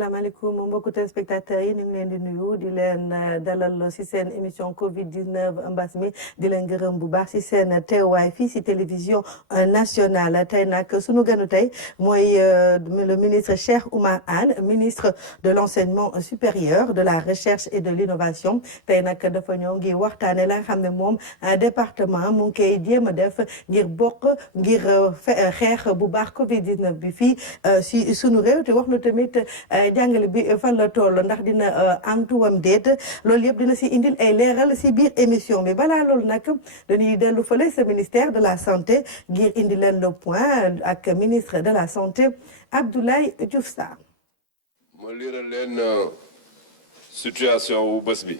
asalaamaaleykum mbokku téléspectateurs yi ñu ngi leen di nuyu di leen dalal ci seen émission Covid 19 mbas mi di leen gërëm bu baax ci seen teewaay fii ci télévision nationale tey nag sunu ganu tey mooy le ministre Cheikh Oumar Anne ministre de l'enseignement supérieur de la recherche et de l'innovation tey nag dafa ñëw ngir waxtaane la nga xam ne moom département mu ngi koy jéem a def ngir bokk ngir xeex bu baax Covid 19 bi fii ci sunu réew te wax na tamit jàngale bi fan la toll ndax dina antuwam déet loolu yëpp dina ci indil ay leeral ci biir émission bi balaa loolu nag dañuy dellu fële sa ministère de la santé ngir indi leen le point ak ministre de la santé Abdoulaye Diouf Sarr. ma liral leen situation wu bés bi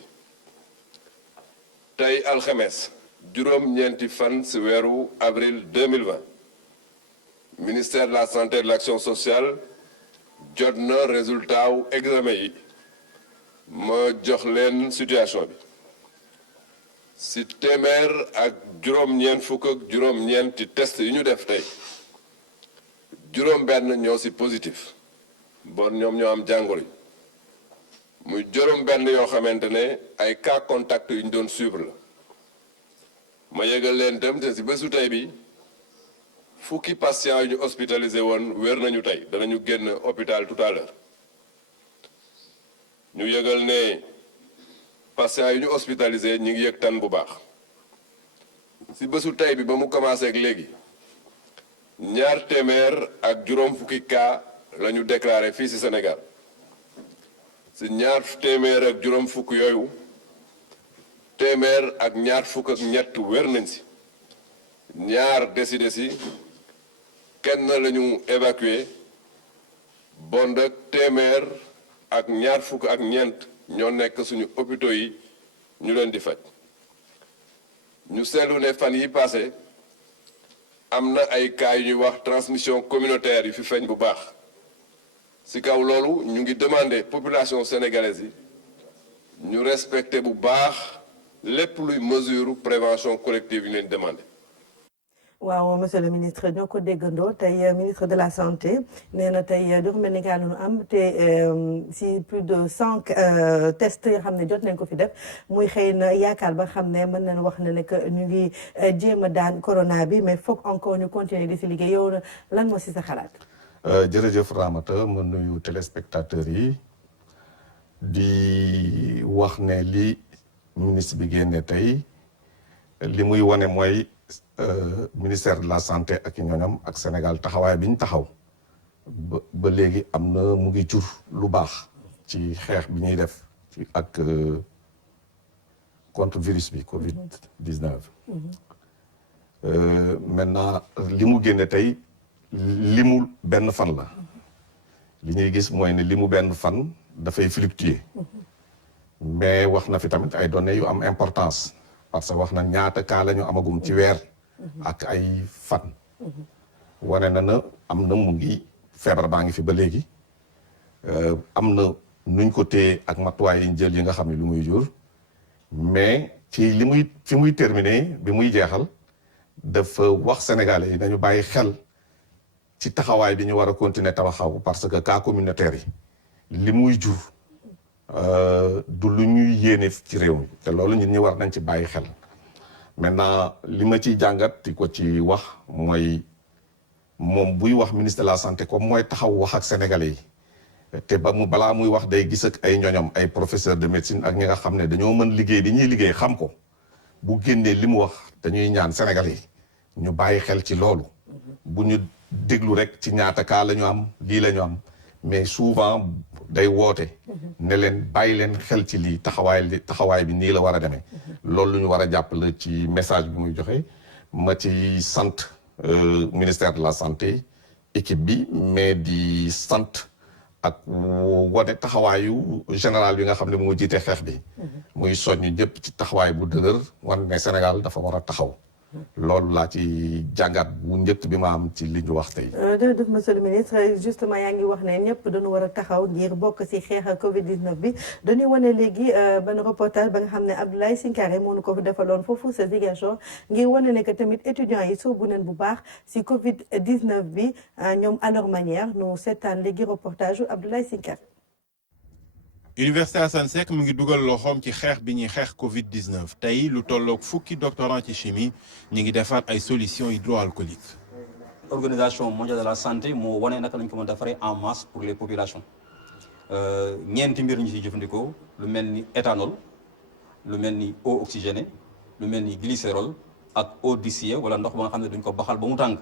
tey alxames juróom-ñeenti fan ci weeru avril 2020 ministère de la santé et de l'action sociale jot na résultat wu examen yi ma jox leen situation bi ci téeméer ak juróom-ñeent fukk ak juróom-ñeenti test yi ñu def tey juróom-benn ñoo ci positif bon ñoom ñoo am jàngoro yi muy juróom-benn yoo xamante ne ay cas contact yu ñu doon suivre la ma yëgal leen dem te ci bésu tey bi fukki patient yu ñu hospitalisé woon wér nañu tey danañu génn hôpital tout à l'heure ñu yëgal ne patient yu ñu hospitalisé ñi ngi yëg tan bu baax ci bésu tey bi ba mu commencé ak léegi ñaar téeméer ak juróom fukki cas la ñu déclaré fii ci Sénégal ci ñaar téeméer ak juróom fukk yooyu téeméer ak ñaar fukk ak ñett wér nañ ci ñaar décédé ci kenn la ñu évacué bon ak téeméer ak ñaar fukk ak ñeent ñoo nekk suñu hôpitaux yi ñu leen di faj ñu seetlu ne fan yi passé am na ay cas yu ñuy wax transmission communautaire yu fi feeñ bu baax ci kaw loolu ñu ngi demander population sénégalaise yi ñu respecter bu baax lépp luy mesure prévention collective yu leen demander. waaw monsieur le ministre ñoo ko déggandoo tey ministre de la santé nee na tey dafa mel ni nu am te si plus de 100 tests yoo xam ne jot nañ ko fi def muy xëy na yaakaar ba xam ne mën nañ wax ne que ñu ngi jéem a daan corona bi mais foog encore ñu continuer di si liggéey yow lan moo si sa xalaat. jërëjëf Ramata ma nuyu téléspectateurs yi di wax ne li ministre bi génne tey li muy wane mooy. Ministère de la santé ak ñoñam ak Sénégal taxawaay bi ñu taxaw ba léegi am na mu ngi jur lu baax ci xeex bi ñuy def ak contre virus bi Covid 19. Maintenant li mu génne tey limu benn fan la li ñuy gis mooy ne limu benn fan dafay fluctuer mais wax na fi tamit ay données yu am importance parce que wax na ñaata cas la ñu amagum ci weer. ak ay fan wane na am na mu ngi feebar baa ngi fi ba léegi am na nuñ ko téye ak matuwaay yi jël yi nga xam ne lu muy jur mais ci li muy fi muy terminé bi muy jeexal dafa wax sénégalais yi nañu bàyyi xel ci taxawaay bi ñu war a continuer tabaxaw parce que cas communautaire yi li muy jur du lu ñuy yéene ci réew mi te loolu ñun ñi war nañ ci bàyyi xel. Maintenant li ma ciy jàngat di ko ci wax mooy moom buy wax ministre de la santé comme mooy taxaw wax ak sénégalais yi te ba mu balaa muy wax day gis ak ay ñoñom ay professeur de médecine ak ñi nga xam ne dañoo mën liggéey bi ñuy liggéey xam ko bu génnee li mu wax dañuy ñaan sénégalais yi ñu bàyyi xel ci loolu bu ñu déglu rek ci ñaata cas la ñu am lii la ñu am mais souvent day woote ne leen bàyyi leen xel ci lii taxawaay bi nii la war a demee loolu lu ñu war a jàppale ci message bi muy joxe ma ci sant ministère de la santé équipe bi mais di sant ak wane taxawaayu général bi nga xam ne moo jiite xeex bi muy soññ ñëpp ci taxawaay bu dëgër wan ne Sénégal dafa war a taxaw loolu laa ci jàngat bu njëkk bi ma am ci li ñu wax tey. jërëjëf monsieur le ministre justement yaa ngi wax ne ñëpp dañu war a taxaw ngir bokk ci xeex Covid 19 bi dañuy wane léegi benn reportage ba nga xam ne Abdoulaye Sinkare moo ñu ko defaloon foofu sa Ziguinchor ngir wane ne que tamit étudiants yi soobu nañ bu baax ci Covid 19 bi ñoom à leur manière ñu seetaan léegi reportage Abdoulaye Sinkare. Université Assane Seck mu ngi dugal loxoom ci xeex bi ñuy xeex Covid-19 tey lu tolloog fukki doctorant ci chimie ñi ngi defar ay solutions hydroalcooliques. Organisation mondiale de la santé moo wane naka lañ ko mën a defaree en masse pour les populations ñeenti mbir ñu ciy jëfandikoo lu mel ni éthanol lu mel ni eau oxygénée lu mel ni glycérol ak eau distillée wala ndox ba nga xam ne duñ ko baxal ba mu tàng.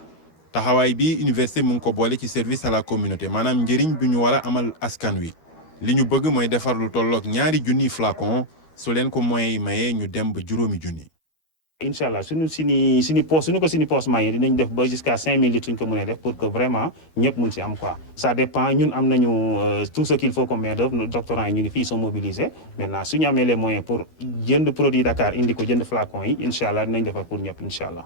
taxawaay bi université mu ngi ko boole ci service à la communauté maanaam njëriñ bi ñu war a amal askan wi li ñu bëgg mooy defar lu tolloog 2,000 flacon su leen ko moyens mayee ñu dem ba 5,000. incha allah suñu poche maye dinañ def ba jusqu'à 5,000 litres suñ ko mënee def pour que vraiment ñëpp mun si am quoi. ça dépend ñun am nañu tout ce qu'il faut comme main d'œuvre nos doctorants yi ñu ngi fii sont mobilisés maintenant suñu amee les moyens pour jënd produit Dakar indi ko jënd flacon yi incha allah dinañ defar pour ñëpp incha allah.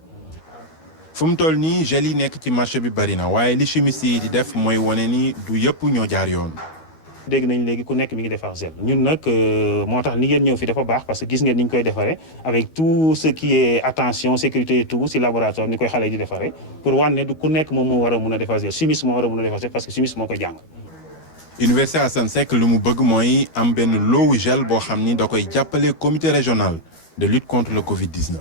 fu mu toll nii gel yi nekk ci marché bi bari na waaye li chimiste yi di def mooy wane ni du yëpp ñoo jaar yoon. dégg nañ léegi ku nekk mi ngi defar gel ñun nag moo tax li ngeen ñëw fi dafa baax parce que gis ngeen ni ñu koy defaree avec tout ce qui est attention sécurité et tout si laboratoire ni koy xale yi di defaree pour wane ne du ku nekk moom moo war a mun a defar gel chimiste moo war a mun a defar gel parce que chimiste moo ko jàng. Université Assane Seck lu mu bëgg mooy am benn loowu gel boo xam ni da koy jàppale comité régional de lutte contre le Covid-19.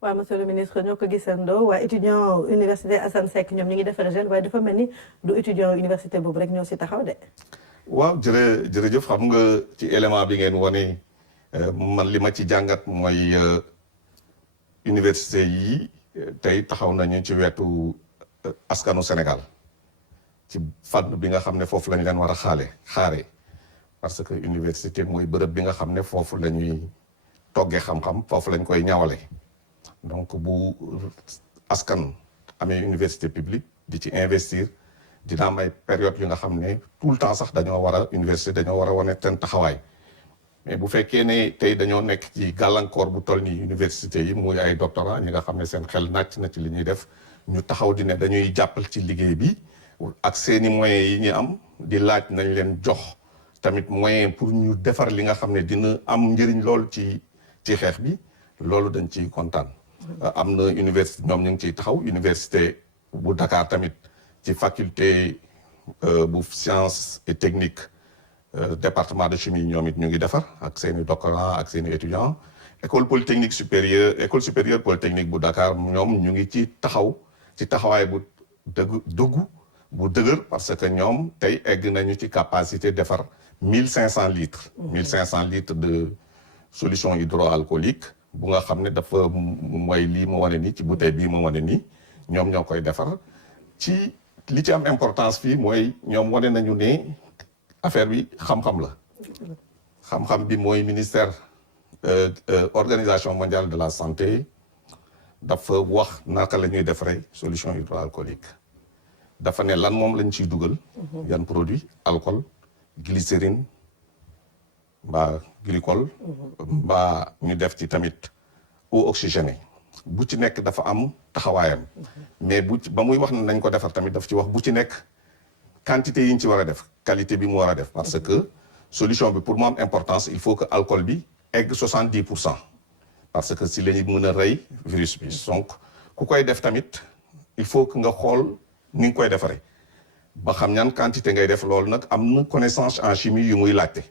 waaw monsieur le ministre ñoo ko gisandoo waa étudiant université Assane Seck ñoom ñu ngi defar gel waaye dafa mel ni du étudiant université boobu rek ñoo si taxaw de. waaw jërëjëf xam nga ci élément bi ngeen wane man li ma ci jàngat mooy université yi tey taxaw nañu ci wetu askanu Sénégal ci fànn bi nga xam ne foofu lañ leen war a xaare parce que université mooy bërëb bi nga xam ne foofu la ñuy toggee xam-xam foofu lañ koy ñawale donc bu askan amee université publique di ci investir dina am ay période yu nga xam ne tout le temps sax dañoo war a université dañoo war a wane seen taxawaay mais bu fekkee ne tey dañoo nekk ci gàllankoor bu toll nii université yi muy ay doctorant ñi nga xam ne seen xel nàcc na ci li ñuy def ñu taxaw di ne dañuy jàppal ci liggéey bi ak seeni moyens yi ñu am di laaj nañ leen jox tamit moyen pour ñu defar li nga xam ne dina am njëriñ lool ci xeex bi loolu dañ ciy kontaan. am na université ñoom ñu ngi ciy taxaw université bu Dakar tamit ci faculté bu sciences et techniques département de chimie ñoom it ñu ngi defar ak seeni doctorants ak seeni étudiants école polytechnique supérieure école supérieure polytechnique bu Dakar ñoom ñu ngi ci taxaw ci taxawaay bu bu dëgër parce que ñoom tey egg nañu ci capacité defar 1500 litres. 1500 litres de solution hydroalcoolique bu nga xam ne dafa mooy lii ma wane nii ci bouteille bii ma wane nii ñoom ñoo koy defar ci li ci am importance fii mooy ñoom wane nañu ne affaire bi xam-xam la xam-xam bi mooy ministère organisation mondiale de la santé dafa wax naka la ñuy defaree solution hydroalcoolique dafa ne lan moom lañ ciy dugal yan produit alcool glycérine mbaa glycol mbaa ñu def ci tamit eau oxygénée bu ci nekk dafa am taxawaayam mais ba muy wax ne nañ ko defar tamit daf ci wax bu ci nekk quantité yi ñu ci war a def qualité bi mu war a def parce que solution bi pour mu am importance il faut que alcool bi egg 70% parce que si la ñu mën a rey virus bi donc ku koy def tamit il faut que nga xool ni nga koy defaree ba xam ñan quantité ngay def loolu nag am na connaissance en chimie yu muy laajte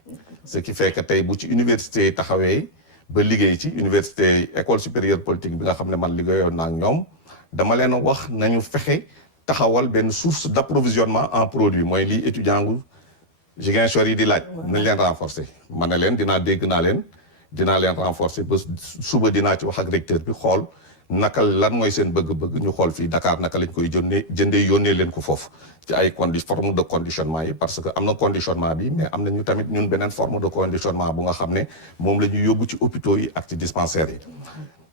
ce qui fait que tey bu ci université taxawee ba liggéey ci université école supérieure politique bi nga xam ne man liggéeyoon naa ak ñoom dama leen wax nañu fexe taxawal benn source d'approvisionnement en produit mooy lii étudiant gu Ziguinchor yi di laaj nañ leen renforcer ma ne leen dinaa leen renforcer ba suba dinaa ci wax ak recteur bi xool naka lan mooy seen bëgg-bëgg ñu xool fii Dakar naka lañ koy jëndee yónnee leen ko foofu ci ay forme de conditionnement yi parce que am na conditionnement bi mais am na ñu tamit ñun beneen forme de conditionnement bu nga xam ne moom la ñuy yóbbu ci hôpitaux yi ak ci dispensaires yi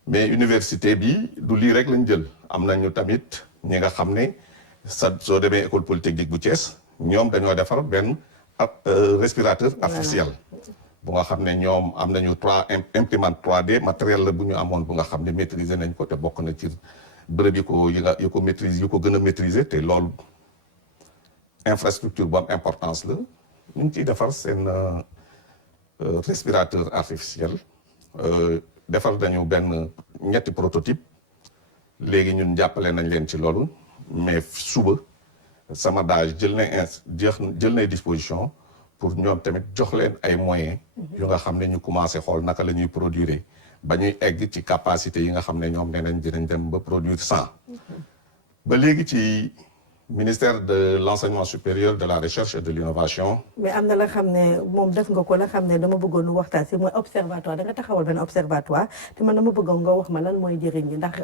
mais université bi du lii rek lañ jël am nañu tamit ñi nga xam ne soo demee école polytechnique bu Thiès ñoom dañoo defar benn respirateur artificiel bu nga xam ne ñoom am nañu imprimante 3D matériel la bu ñu amoon bu nga xam ne maîtriser nañ ko te bokk na ci bërëb yi ko maîtriser yu ko gën a maîtriser te loolu infrastructure bu am importance la ñu ngi ciy defar seen respirateur artificiel defar nañu benn ñetti prototype léegi ñun jàppale nañ leen ci loolu mais suba sama daaj jël nay disposition pour ñoom tamit jox leen ay moyens yu nga xam ne ñu commencé xool naka la ñuy produire ba ñuy egg ci capacité yi nga xam ne ñoom nee nañ dinañ dem ba produire 100 ba léegi ci ministère de l'enseignement supérieur de la recherche et de l'innovation. mais am na la xam ne moom def nga ko la xam ne dama bëggoon waxtaan si mooy observatoire da nga taxawal benn observatoire te man dama bëggoon nga wax ma lan mooy njëriñ gi ndax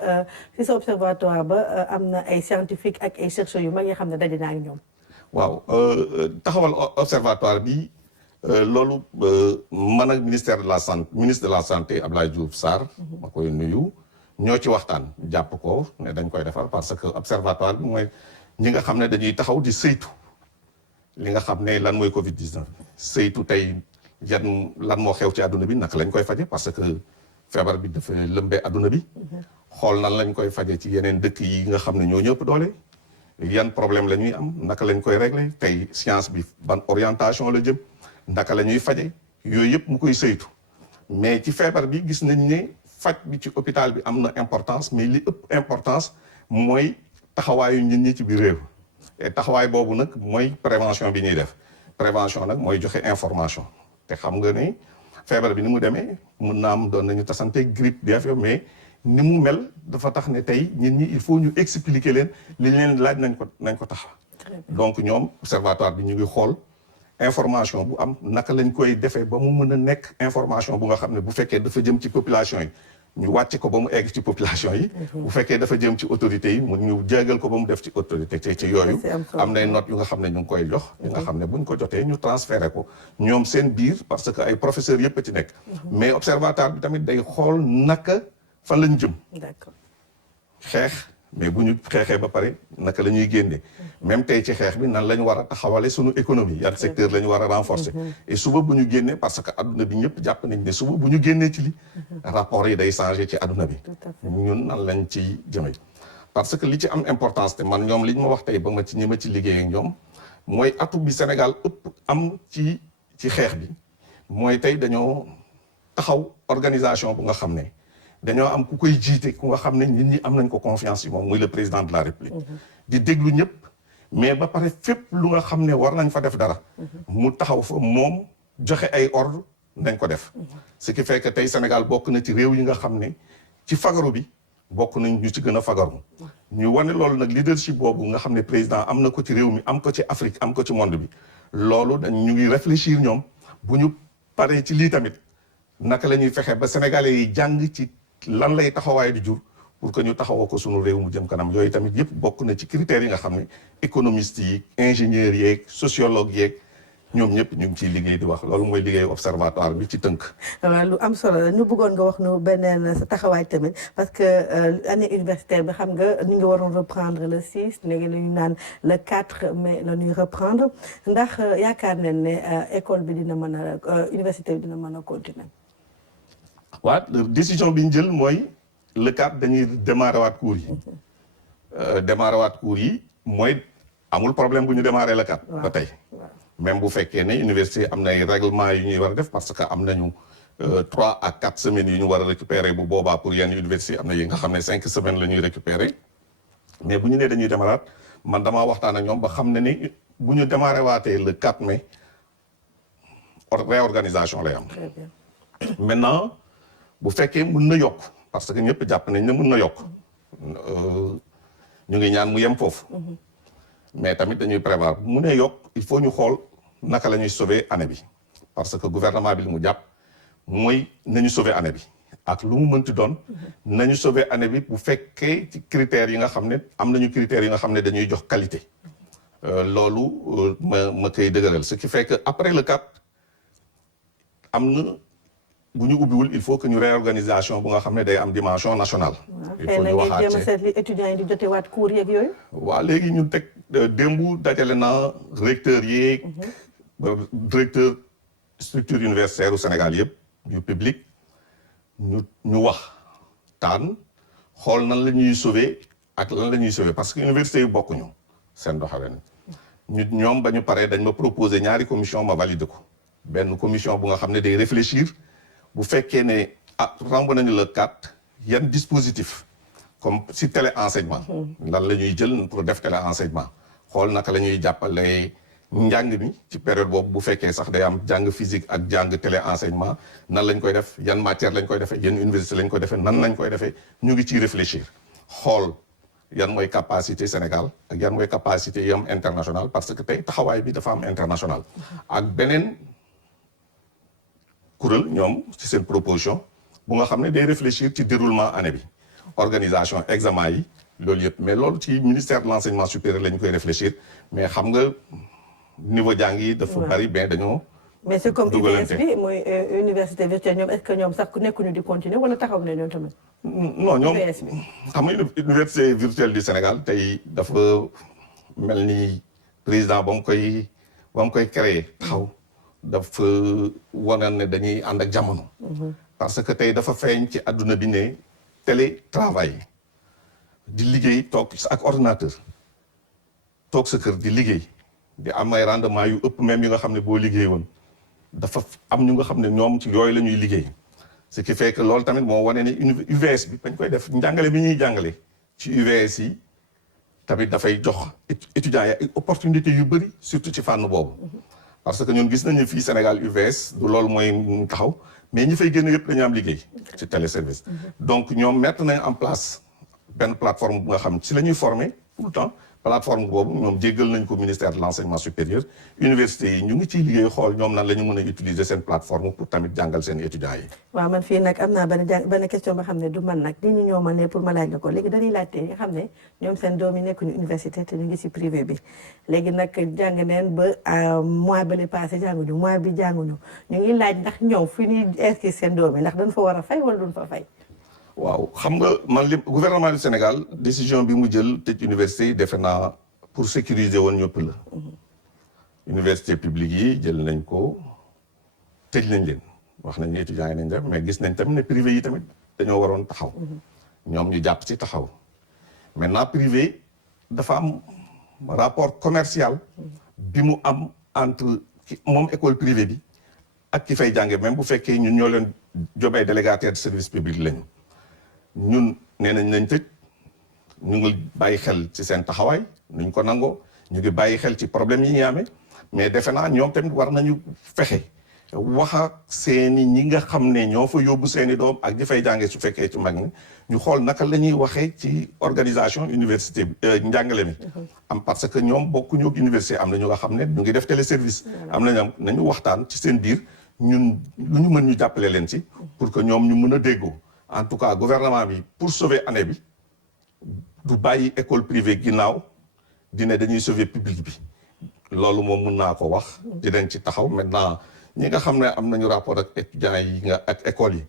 si sa observatoire ba am na ay scientifique ak ay chercheurs yu mag yoo xam ne daje naa ak ñoom. waaw taxawal observatoire bi loolu man ak ministère de la santé ministre de la santé Abdoulaye Diouf Sarr. ma koy nuyu ñoo ci waxtaan jàpp ko ne dañ koy defar parce que observatoire bi mooy. ñi nga xam ne dañuy taxaw di saytu li nga xam ne lan mooy Covid 19 saytu tey yan lan moo xew ci àdduna bi naka lañ koy faje parce que feebar bi dafa lëmbee àdduna bi. xool nan lañ koy faje ci yeneen dëkk yi nga xam ne ñoo ñëpp doole. yan problème la ñuy am naka lañ koy régler tey science bi ban orientation la jëm naka la ñuy faje yooyu yëpp mu koy saytu mais ci feebar bi gis nañ ne faj bi ci hôpital bi am na importance mais li ëpp importance mooy. taxawaayu nit ñi ci biir réew te taxawaay boobu nag mooy prévention bi ñuy def prévention nag mooy joxe information te xam nga ni feebar bi ni mu demee mun naa am doon nañu tasante grippe def yo mais ni mu mel dafa tax ne tey nit ñi il faut ñu expliquer leen li leen laaj nañ ko tax donc ñoom observatoire bi ñu ngi xool information bu am naka lañ koy defee ba mu mën a nekk information bu nga xam ne bu fekkee dafa jëm ci population yi ñu wàcce ko ba mu egg ci population yi. bu fekkee dafa jëm ci autorités yi mu ñu jégal ko ba mu def ci autorité te ci yooyu. am nay notes yu nga xam ne ñu ngi koy jox. yu nga xam ne buñ ko jotee ñu transféré ko ñoom seen biir parce que ay professeurs yëpp a ci nekk. mais observatoire bi tamit day xool naka fan lañ jëm. d'accord xeex mais bu ñu xeexee ba pare naka la ñuy génne. même tey ci xeex bi nan la ñu war a taxawale suñu économie yan secteur la ñu war a renforcer. et suba bu ñu génnee parce que adduna bi ñëpp jàpp nañ ne suba bu ñu génnee ci li rapport yi day changer ci adduna bi. ñun nan lañ ci jëmee. parce que li ci am importance te man ñoom li ñu ma wax tey ba ma ci ñi ma ci liggéey ak ñoom mooy atu bi Sénégal ëpp am ci xeex bi mooy tey dañoo taxaw organisation bu nga xam ne. dañoo am ku koy jiite ku nga xam ne nit ñi am nañ ko confiance yi moom muy le président de la république. di déglu ñëpp mais ba pare fépp lu nga xam ne war nañ fa def dara. mu taxaw fa moom joxe ay ordre nañ ko def. ce qui fait que tey Sénégal bokk na ci réew yi nga xam ne ci fagaru bi bokk nañ ñu ci gën a fagaru. ñu wane loolu nag leadership boobu nga xam ne président am na ko ci réew mi am ko ci Afrique am ko ci monde bi loolu dañ ñu ngi réfléchir ñoom bu ñu paree ci lii tamit naka la ñuy fexe ba sénégalais yi jàng ci. lan lay taxawaay di jur pour que ñu taxawoo ko sunu réew mu jëm kanam yooyu tamit yëpp bokk na ci critères yi nga xam ne économistes yi ingénieurs yeeg sociologues yeeg ñoom ñëpp ñu ngi ciy liggéey di wax loolu mooy liggéeyu observatoire bi ci tënk. lu am solo la ñu bëggoon nga wax nu beneen sa taxawaay tamit parce que année universitaire bi xam nga ñu ngi waroon reprendre le 6 léegi ñu naan le 4 mai la ñuy reprendre ndax yaakaar nañ ne école bi dina mën a université bi dina mën a continuer. waaw décision bi ñu jël mooy le 4 dañuy démarrer waat cours yi. démarrer waat cours yi mooy amul problème bu ñu démarrer le 4. ba tey même bu fekkee ne université am na ay règlement yu ñuy war a def parce que am nañu 3 à 4 semaines yu ñu war a récupérer bu boobaa pour yenn université am na yi nga xam ne 5 semaines la ñuy récupérer mais bu ñu nee dañuy démarrer man damaa waxtaan ak ñoom ba xam ne ni bu ñu démarrer waatee le 4 mai réorganisation lay am. Très bien. maintenant. bu fekkee mën na yokk parce que ñëpp jàpp nañ ne mën na yokk ñu ngi ñaan mu yem foofu mais tamit dañuy prévoir bu mu nee yokk il faut ñu xool naka la ñuy sauver année bi parce que gouvernement bi li mu jàpp mooy nañu sauver année bi ak lu mu mënti doon nañu sauver année bi bu fekkee ci critères yi nga xam ne am nañu critères yi nga xam ne dañuy jox qualité loolu ma koy dëgëral ce qui fait que après le 4 am na bu ñu ubbiwul il faut que ñu réorganisation bu nga xam ne day am dimension nationale. il faut ñu waxaat jéem a seet li étudiants yi di jote waat cours yeeg yooyu. waaw léegi ñun teg démb dajale na recteur yeeg. directeur structure universitaire u Sénégal yëpp yu public ñu wax taan xool nan la ñuy sauver ak lan la ñuy sauver parce que université yi bokkuñu seen doxalin. ñoom ba ñu paree dañ ma proposer ñaari commission ma valide ko benn commission bu nga xam ne day réfléchir. bu fekkee ne remb nañu le 4 yan dispositif comme si télé enseignement lan la ñuy jël pour def télé enseignement xool naka la ñuy jàppale njàng mi ci période boobu bu fekkee sax day am jàng physique ak jàng téléenseignement nan lañ koy def yan matière lañ koy defee yan université lañ koy defee nan lañ koy defee ñu ngi ciy réfléchir xool yan mooy capacité Sénégal ak yan mooy capacité yi am international parce que tey taxawaay bi dafa am international ak beneen kuréel ñoom ci seen proposition bu nga xam ne day réfléchir ci déroulement année bi organisation examen yi loolu yëpp mais loolu ci ministère de l'enseignement supérieur la ñu koy réfléchir mais xam nga niveau jàng yi dafa bari ben dañoo mais c'est comme UVS bi mooy université virtuelle ñoom est-ce que ñoom sax ku nekkuñu di continuer wala taxaw na ñoom tamit. non ñoom xam nga université virtuelle du Sénégal tey dafa mel ni président ba mu koy créer taxaw dafa wane ne dañuy ànd ak jamono. parce que tey dafa feeñ ci àdduna bi ne télétravail di liggéey toog ak ordinateur toog sa kër di liggéey di am ay rendement yu ëpp même yi nga xam ne boo liggéey woon dafa am ñu nga xam ne ñoom ci yooyu la ñuy liggéey ce qui fait que loolu tamit moo wane ne UVS bi bañ koy def njàngale bi ñuy jàngale ci UVS yi tamit dafay jox étudiants yi ay opportunités yu bëri surtout ci fànn boobu parce que ñun gis nañu fii Sénégal UVS du loolu mooy taxaw mais ñi fay génn yëpp dañu am liggéey ci téléservice donc ñoom mettre nañ en place benn plateforme bu nga xam ci la ñuy former tout le temps plateforme boobu ñoom jéggal nañ ko ministère de l'enseignement supérieur université yi ñu ngi ciy liggéey xool ñoom nan la ñu mën a utiliser seen plateforme pour tamit jàngal seen étudiants yi. waaw man fii nag am naa benn question ba xam ne du man nag nit ñi ñoo ma ne pour ma laaj la ko léegi dañuy laajte nga xam ne ñoom seen doom yi nekkuñu université te ñu ngi ci privé bi léegi nag jàng neen ba mois ba li passé jànguñu mois bi jànguñu ñu ngi laaj ndax ñoom fi ñuy inscrire seen doom yi ndax dañ fa war a fay wala duñ fa fay. waaw xam nga man li gouvernement du Sénégal décision bi mu jël tëj université yi defe naa pour sécuriser woon ñëpp la université publique yi jël nañ ko tëj nañ leen wax nañ ne étudiants yi nañ def mais gis nañ tamit ne privé yi tamit dañoo waroon taxaw ñoom ñu jàpp ci taxaw maintenant privé dafa am rapport commercial bi mu am entre moom école privée bi ak ki fay jànge même bu fekkee ñun ñoo leen jobee délégataire de service public lañu ñun nee nañ tëj ñu ngi bàyyi xel ci seen taxawaay nuñ ko nangoo ñu ngi bàyyi xel ci problème yi ñu amee mais defe naa ñoom tamit war nañu fexe wax ak seeni ñi nga xam ne ñoo fa yóbbu seeni doom ak ñi fay jàngee su fekkee ci mag ñi ñu xool naka la ñuy waxee ci organisation université bi njàngale mi am parce que ñoom bokkuñu ak université am na ñu nga xam ne ñu ngi def téléservice am nañu waxtaan ci seen biir ñun lu ñu mën ñu jàppale leen ci pour que ñoom ñu mën a déggoo en tout cas gouvernement bi pour sauver année bi du bàyyi école privée ginnaaw dina dañuy sauver public bi loolu moom mun naa ko wax dinañ ci taxaw maintenant ñi nga xam ne am nañu rapport ak étudiants yi nga ak écoles yi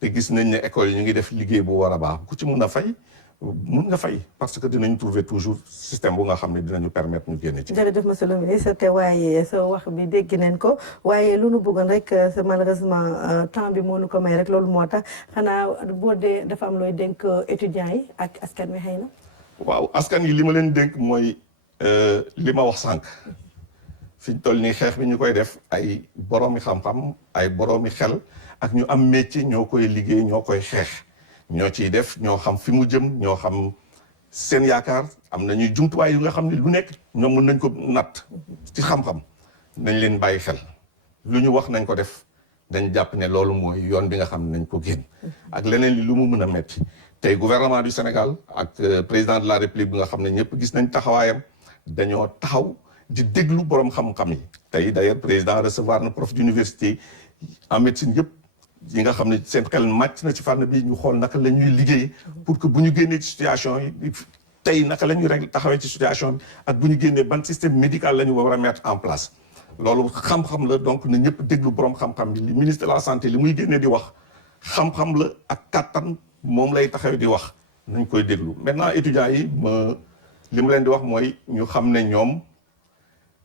te gis nañ ne écoles yi ñu ngi def liggéey bu war a baax ku ci mun a fay mun nga fay parce que dinañ trouver toujours système bu nga xam ne dinañu permettre ñu génne ci. jërëjëf monsieur le ministre te waaye sa wax bi dégg nañ ko waaye lu nu bëggoon rek c'est malheureusement temps bi moo nu ko may rek loolu moo tax xanaa boo dee dafa am looy dénk étudiants yi ak askan wi xëy na. waaw askan yi li ma leen dénk mooy li ma wax sànq fi ñu toll nii xeex bi ñu koy def ay boroomi xam-xam ay boroomi xel ak ñu am métier ñoo koy liggéey ñoo koy xeex. ñoo ciy def ñoo xam fi mu jëm ñoo xam seen yaakaar am nañuy jumtuwaay yu nga xam ne lu nekk ñoom mën nañ ko natt ci xam-xam nañ leen bàyyi xel lu ñu wax nañ ko def dañ jàpp ne loolu mooy yoon bi nga xam ne nañ ko génn ak leneen li lu mu mën a metti tey gouvernement du Sénégal ak président de la République bi nga xam ne ñëpp gis nañ taxawaayam dañoo taxaw di déglu borom xam-xam yi tey d'ailleurs président recevoir na prof d'université en médecine yëpp yi nga xam ne seen xel màcc na ci fànn bi ñu xool naka la ñuy liggéey pour que bu ñu génnee ci situation yi tey naka la ñuy rek taxawee ci situation bi ak bu ñu génnee ban système médical la ñu war a mettre en place loolu xam-xam la donc na ñëpp déglu borom xam-xam bi li ministre de la santé li muy génnee di wax xam-xam la ak kàttan moom lay taxawee di wax nañ koy déglu maintenant étudiants yi li ma leen di wax mooy ñu xam ne ñoom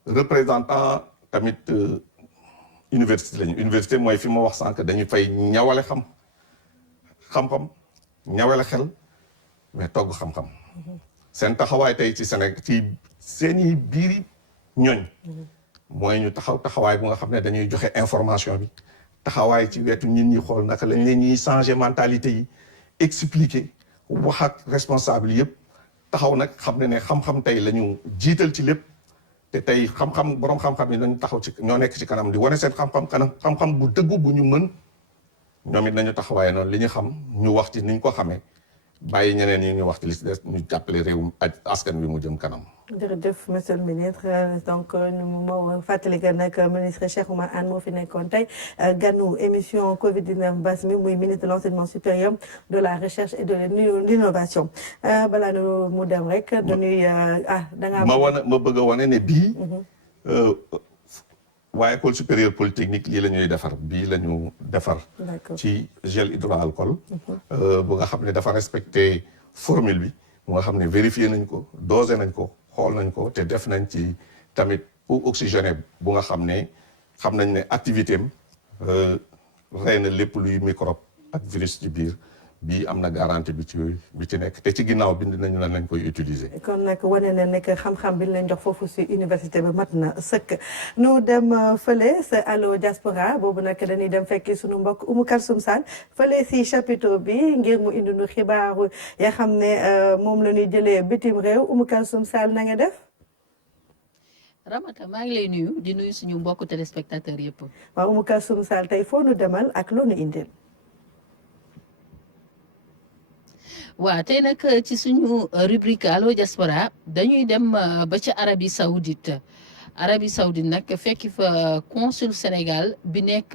représentant tamit université lañu université mooy fi ma wax sànq dañu fay ñawale xam-xam ñawale xel mais togg xam-xam seen taxawaay tey ci Sénégal ci seeni biiri ñooñ mooy ñu taxawaay bu nga xam ne dañuy joxe information bi taxawaay ci wetu nit ñi xool naka lañ leen ñuy changer mentalité yi expliquer wax ak responsable yëpp taxaw nag xam ne xam-xam tey la ñu jiital ci lépp te tey xam-xam borom xam-xam yi nañu taxaw ci ñoo nekk ci kanam di wane seen xam-xam bu dëggu bu ñu mën ñoom it nañu taxawaaye noonu li ñu xam ñu wax ci niñ ko xamee bàyyi ñeneen yi ñu wax ci li ci des ñu jàppale réew askan wi mu jëm kanam. jërëjëf monsieur le ministre donc ñu moo fàttali que nag ministre Cheikh Oumar Anne moo fi nekkoon tey ganu émission Covid 19 mbas mi muy ministre de l'enseignement supérieur de la recherche et de l'innovation balaa nu mu dem rek dañuy da ngaa ma bëgg a wane ne bii waa école supérieure polytechnique lii la ñuy defar bii la ñu defar ci gel hydroalcool bu nga xam ne dafa respecté formule bi bu nga xam ne vérifié nañ ko dosé nañ ko xool nañ ko te def nañ ci tamit eau oxygénée bu nga xam nañ ne activité am rey na lépp luy microbe ak virus ci biir bii am na garantie bi ci nekk te ci ginnaaw bind nañu lan lañ koy utiliser. kon nag wane na nekk xam-xam bi ñu leen jox foofu si université bi mat na sëkk nu dem fële sa allo diaspora boobu nag dañuy dem fekki suñu mbokk Oumou Kalsoum Sall fële si chapiteau bi ngir mu indi nu xibaaru yaa xam ne moom la ñuy jëlee bitim réew Oumou Kalsoum Sall na nga def. Ramata maa ngi lay nuyu di nuyu suñu mbokku téléspectateurs yëpp. waaw Oumou Kalsoum Sall tey foo nu demal ak loo nu indil. waaw tey nag ci suñu rubrique allo diaspora dañuy dem ba ca Arabie Saoudite nag fekki fa consul Sénégal bi nekk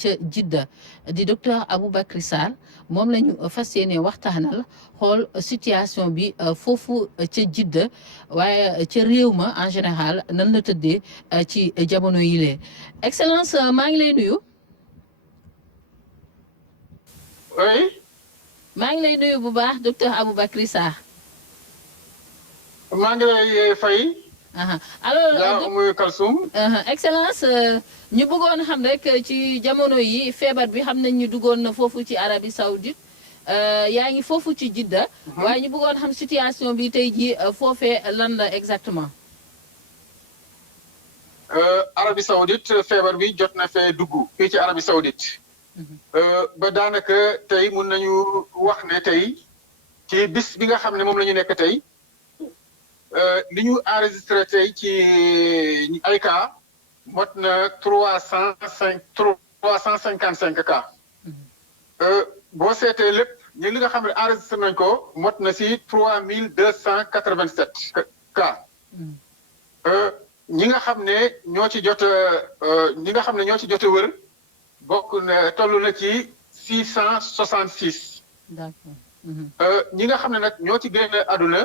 ca Jidda di docteur Aboubacry Sarr moom la ñu fas yéene waxtaanal xool situation bi foofu ca Jidda waaye ca réew ma en général nan la tëddee ci jamono yile excellence maa ngi lay nuyu. oui. maa ngi lay nuyu bu baax docteur Aboubacry Sarr. maa ngi lay fay. alors Oumou Kalsoum. excellence ñu bëggoon xam rek ci jamono yi feebar bi xam nañ ñu duggoon na foofu ci Arabie Saoudite yaa ngi foofu ci Jidda. waaye ñu bëggoon xam situation bi tey jii foofee lan la exactement. Arabie Saoudite feebar bi jot na fee dugg fii ci Arabie Saoudite. ba daanaka tey mun nañu wax ne tey ci bis bi nga xam ne moom la ñu nekk tey li ñu enregistré tey ci ay cas mot na 355 cas boo seetee lépp ñi li nga xam ne enregistré nañ ko mot na si 3287 cas ñi nga xam ne ñoo ci jot a wër bokk na toll na ci 666. d'accord. ñi nga xam ne nag ñoo ci génn àdduna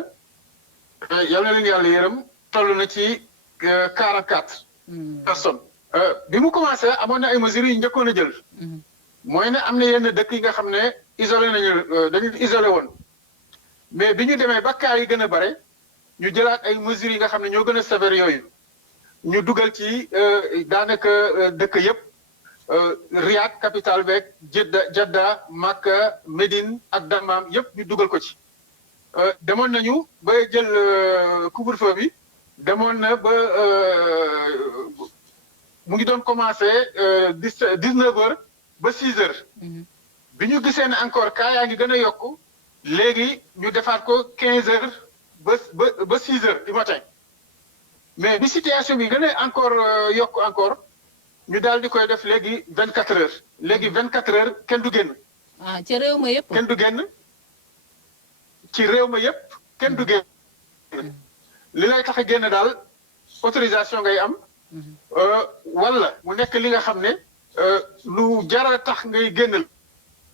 yal na leen yàlla yërëm toll na ci 44 personnes. bi mu commencé amoon na ay mesures yu njëkkoon a jël. mooy ne am na yenn dëkk yi nga xam ne isolé nañu dañu isolé woon mais bi ñu demee ba cas yi gën a bare ñu jëlaat ay mesures yi nga xam ne ñoo gën a sévère yooyu ñu dugal ci daanaka dëkk yëpp. Riyad capitale beeg Jeddah Makka Médine ak Dammam yëpp ñu dugal ko ci demoon nañu ba jël couvre-feu bi demoon na ba mu ngi doon commencé 19h ba 6h. bi ñu gisee ne encore cas yaa ngi gën a yokku léegi ñu defaat ko 15h ba 6h du matin mais bi situation bi gën a encore yokku encore. ñu daal di koy def léegi 24 heures léegi 24 heures kenn du génn. ci réew ma yëpp. kenn du génn ci réew ma yëpp kenn du génn. li lay tax a génn daal autorisation ngay am. wala mu nekk li nga xam ne lu jara tax ngay génnal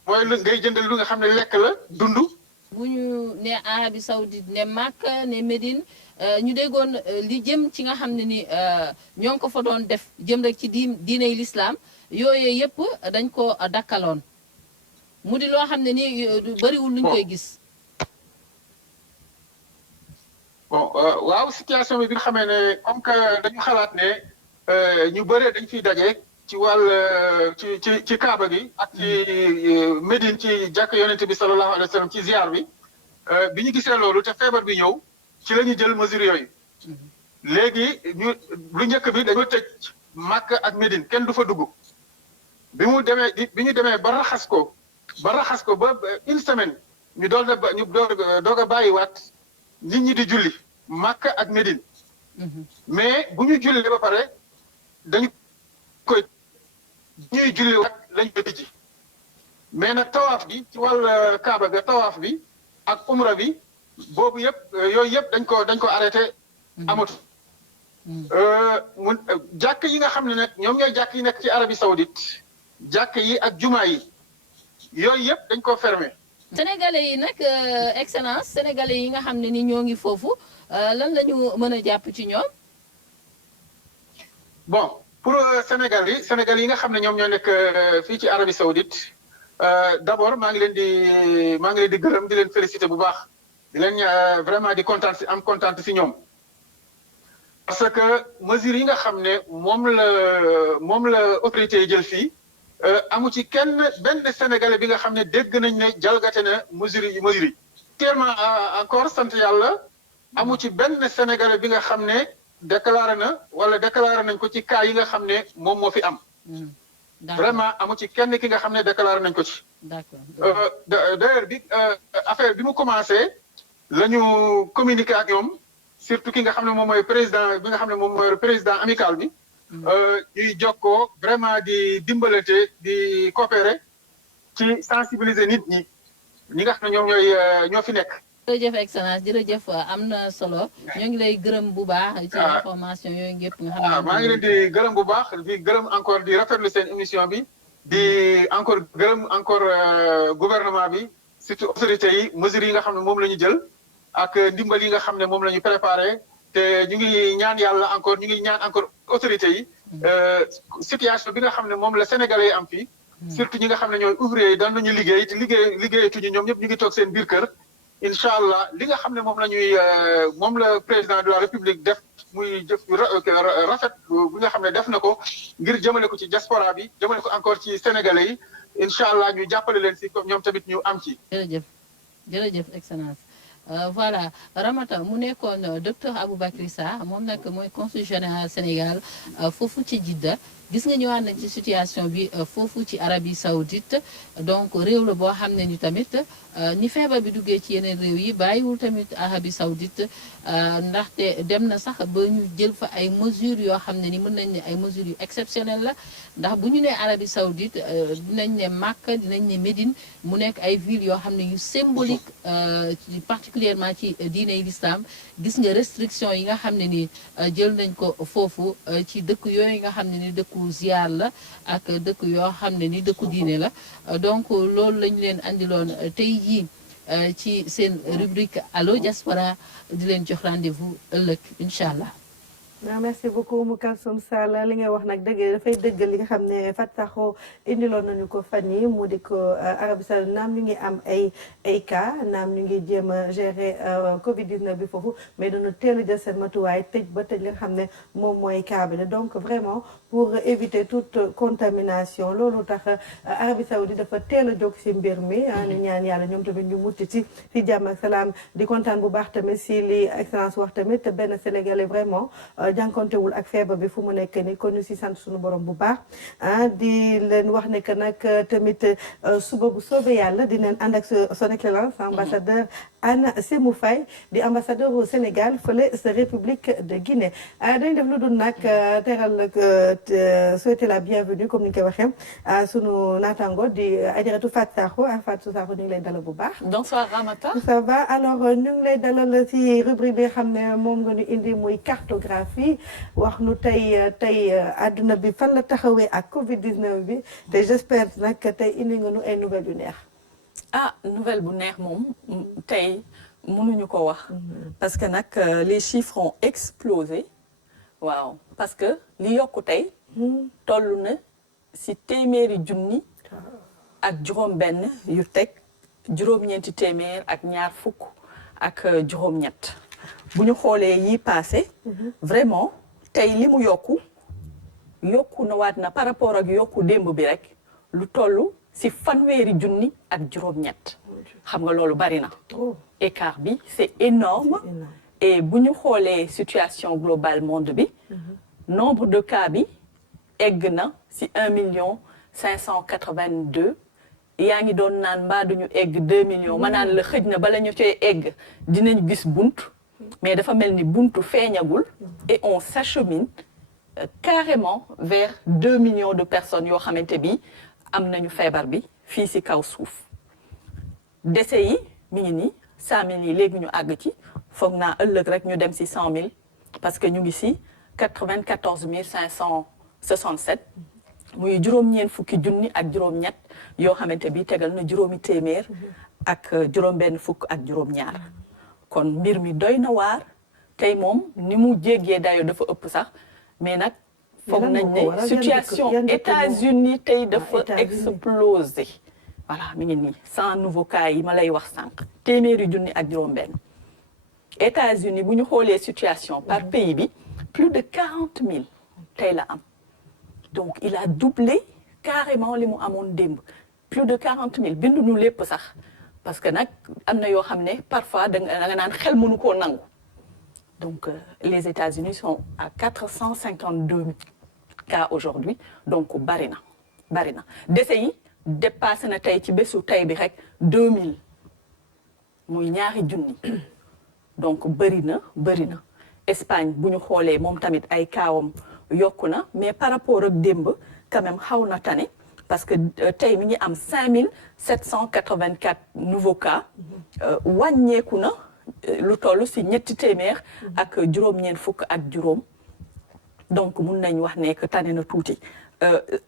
mooy lu ngay jëndal lu nga xam ne lekk la dund. bu ñu ne Arabie Saoudite ne Makka ne Médine ñu déggoon li jëm ci nga xam ne ni ñoo ngi ko fa doon def jëm rek ci diiney l'islam yooyu yëpp dañ ko dakkaloon mu di loo xam ne ni bëriwul luñ koy gis. bon waaw situation bi nga xamee ne comme que dañu xalaat ne ñu bëree dañ fiy daje ci wàll ci Kaaba gi ak ci Médine ci jàkk yonent bi sallallahu alayhi wa sallam ci ziar bi bi ñu gisee loolu te feebar bi ñëw ci la ñu jël mesure yooyu léegi ñu lu njëkk bi dañoo tëj Makka ak Médine kenn du fa dugg bi ñu demee ba raxas ko ba une semaine ñu doog a bàyyiwaat nit ñi di julli Makka ak Médine mais bu ñu jullee ba pare dañu koy ñuy julli waat lañ ko tijji mais nag tawaaf bi ci wàll Kaaba ga tawaaf bi ak umra bi boobu yëpp yooyu yëpp dañ ko arrêté amatu mun jàkk yi nga xam ne nag ñoom ñooy jàkk yi nekk ci Arabie Saoudite jàkk yi ak jumaa yi yooyu yëpp dañ ko fermé. sénégalais yi nag excellence sénégalais yi nga xam ne ni ñoo ngi foofu lan la ñu mën a jàpp ci ñoom. bon pour Sénégal yi nga xam ne ñoom ñoo nekk fii ci Arabie Saoudite d'abord maa ngi leen di gërëm di leen féliciter bu baax di leen vraiment di kontaan si ñoom. parce que mesures yi nga xam ne moom la autorité yi jël fii amu ci benn sénégalais bi nga xam ne dégg nañ ne jalgate na mesures yi. tellement encore sant yàlla amu ci benn sénégalais bi nga xam ne déclaré nañ ko ci cas yi nga xam ne moom moo fi am. vraiment amu ci kenn ki nga xam ne déclaré nañ ko ci. d'accord d'ailleurs bi affaire bi mu commencé la ñu communiqué ak ñoom. surtout ki nga xam ne moom mooy président bi nga xam ne moom mooy président amical bi. ñuy jokkoo vraiment di dimbalante di coopérer ci sensibiliser nit ñi nga xam ne ñoom ñoo fi nekk. jërëjëf excellence jërëjëf am na solo ñoo ngi lay gërëm bu baax. ci information yooyu yëpp nga xam ne. maa ngi leen di gërëm bu baax di gërëm encore di rafetlu seen émission bi di gërëm encore gouvernement bi surtout autorités yi mesures yi nga xam ne moom la ñu jël. ak ndimbal yi nga xam ne moom la ñu préparé te ñu ngi ñaan yàlla encore autorités yi situation bi nga xam ne moom la sénégalais yi am fii surtout ñi nga xam ne ñooy ouvrier yi daan nañu liggéey te liggéeyatuñu ñoom ñëpp ñu ngi toog seen biir kër incha allah li nga xam ne moom la président de la république def muy jëf rafet bi nga xam ne def na ko ngir jëmale ko ci diaspora bi jëmale ko encore ci sénégalais yi incha allah ñu jàppale leen si comme ñoom tamit ñu am ci. jërëjëf excellence. Voilà Ramata mu nekkoon docteur Aboubacry Sarr moom nag mooy consul général Sénégal foofu ci Jidda gis nga ñëwaat nañ ci situation bi foofu ci Arabie Saoudite donc réew la boo xam ne ni tamit ni feebar bi duggee ci yeneen réew yi bàyyiwul tamit Arabie Saoudite ndaxte dem na sax ba ñu jël fa ay mesures yoo xam ne ni mën nañ ne ay mesures yu exceptionnelles la ndax bu ñu nee Arabie Saoudite dinañ ne Makka dinañ ne Médine mu nekk ay villes yoo xam ne yu symbolique particulièrement ci diine l'islam gis nga restriction yi nga xam ne ni jël nañ ko foofu ci dëkk yooyu nga xam ne ni dëkku ziar la ak dëkk yoo xam ne ni dëkku diine la donc loolu lañu leen andiloon tey jii ci seen rubrique Allo Diaspora di leen jox rendez-vous ëllëg incha allah. merci beaucoup Oumou Kalsoum Sall li ngay wax nag dëgg dafay dëggal li nga xam ne Fatakho indiloon nañu ko fan yi mu di ko Arabie Saoudite naam ñu ngi am ay cas naam ñu ngi jéem a gérer Covid 19 bi foofu mais dañu teel a jël seen matuwaay tëj li nga xam ne moom mooy cas bi donc vraiment pour éviter toute contamination loolu tax Arabie Saoudite dafa teel a jóg si mbir mi ñu ñaan yàlla ñoom tamit ñu mucc ci jàmm ak salaam di kontaan bu baax tamit si li excellence wax tamit benn Sénégalais vraiment. jànkontewul ak feebar bi fu mu nekk ni kon ñu si sant suñu borom bu baax di leen wax ne que nag tamit suba bu soobee yàlla dinañ ànd ak son excellence ambassadeur Anna Sémou Faye di ambassadeur au Sénégal fële sa République de Guinée dañ def lu dul nag teral souhaiter la bienvenue comme ni ñu koy waxee sunu naataango di Adjaratou Fatou Sakho ñu ngi lay dalal bu baax. bonsoir Ramata. ça va alors ñu ngi lay dalal si rubrique bi nga xam ne moom nga ñu indi muy cartographie wax nu tey àdduna bi fan la taxawee ak Covid 19 bi te j'espère nag tey indi nga nu ay nouvelles yu neex. nouvelle bu neex moom tey mënuñu ko wax. parce que nag les chiffres ont explosé. waaw parce que li yokku tey. toll na si téeméeri junni ak juróom-benn yu teg juróom-ñeenti téeméer ak ñaar fukk ak juróom-ñett. bu ñu xoolee yi passé vraiment tey li mu yokku na waat na par rapport ak yokku démb bi rek lu toll si fanweeri junni ak juróom-ñett xam nga loolu bari na écart bi c'est énorme et bu ñu xoolee situation globale monde bi nombre de cas bi egg na si 1,582,000 yaa ngi doon naan mbaa duñu egg 2 millions ma naan la xëj na bala ñu cee egg dinañ gis bunt mais dafa mel ni buntu feeñagul et on s'achemine carrément vers 2 millions de personnes yoo xamante bi am nañu feebar bi fii ci kaw suuf décès yi mi ngi nii 100 000 yi léegi ñu àgg ci foog naa ëllëg rek ñu dem ci 100 000 parce que ñu ngi ci 94 567 muy juróom-ñeent fukki junni ak juróom-ñett yoo xamante bi tegal na juróomi téeméer ak juróom-benn fukk ak juróom-ñaar kon mbir mi doy na waar tey moom ni mu jéggee dayo dafa ëpp sax mais nag foog nañ ne situation États-Unis tey dafa explosé voilà mi ngi nii 100 nouveaux cas yi ma lay wax sànq téeméeri junni ak juróom-benn États-Unis bu ñu xoolee situation par pays bi plus de 40 000 tey la am donc il a doublé carrément li mu amoon démb plus de 40 000 bindu ñu lépp sax parce que nag am na yoo xam ne parfois da nga naan xel mënu koo nangu donc les États-Unis sont à 452 cas aujourd'hui donc bari na décès yi dépassé na tey ci bésu tey bi rek 2000 muy ñaari junni donc bëri na Espagne bu ñu xoolee moom tamit ay kaawam yokku na mais par rapport ak démb quand même xaw na tane parce que tey mi ngi am 5784 nouveaux cas wàññeeku na lu toll ci ñetti téeméer ak juróom-ñeent fukk ak juróom donc mun nañ wax ne que tane na tuuti